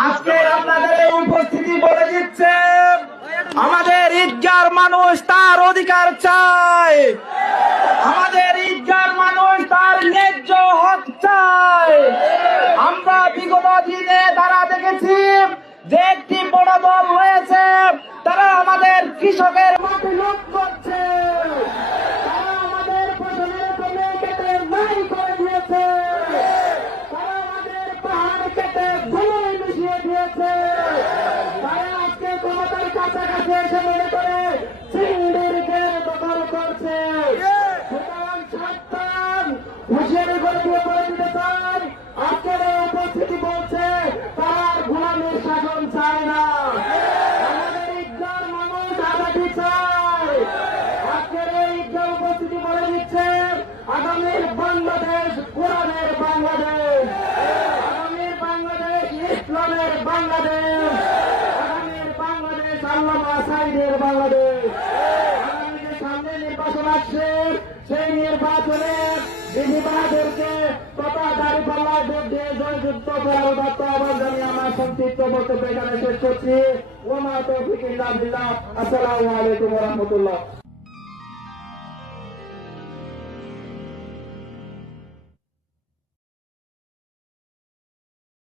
আজকে আপনাদের এই উপস্থিতি বলে দিচ্ছে আমাদের ঈদগার মানুষ তার অধিকার চায়, আমাদের ঈদগার মানুষ তার ন্যায্য হক চায়। আমরা বিগত দিনে তারা দেখেছি যে একটি বড় দল রয়েছে, তারা আমাদের কৃষকের মাটি লুট করছে, তারা আমাদের ফসলের জমি কেটে নাই করে দিয়েছে, তারা আমাদের পাহাড় কেটে ধুলোয় মিশিয়ে দিয়েছে, তারা আজকে ক্ষমতার কাছাকাছি এসে মনে করে সিন্ডিকে দখল করছে। সুতরাং সাবধান, হুঁশিয়ারি করে দিয়ে বলে দিতে চান, আজকের এই উপস্থিতি বলছে তারা গোলামের শাসন চায় না, আমাদের ঈদগার মানুষ আজাদি চায়। আজকের এই ঈদগার উপস্থিতি বলে দিচ্ছে আগামীর বাংলাদেশ কোরআনের বাংলাদেশ, আগামীর বাংলাদেশ ইসলামের বাংলাদেশ, আগামীর বাংলাদেশ আল্লামা সাঈদের বাংলাদেশ। আগামী যে সামনে নির্বাচন আসছে সেই নির্বাচনে বিধিবাদেরকে তথা দাঁড়িপাল্লা ভোট দিয়ে জয়যুক্ত করার দত্ত আহ্বান জানিয়ে আমার সংক্ষিপ্ত বক্তব্য এখানে শেষ করছি। ওমা তৌফিক ইল্লা বিল্লাহ। আসসালামু আলাইকুম ওয়া রাহমাতুল্লাহ।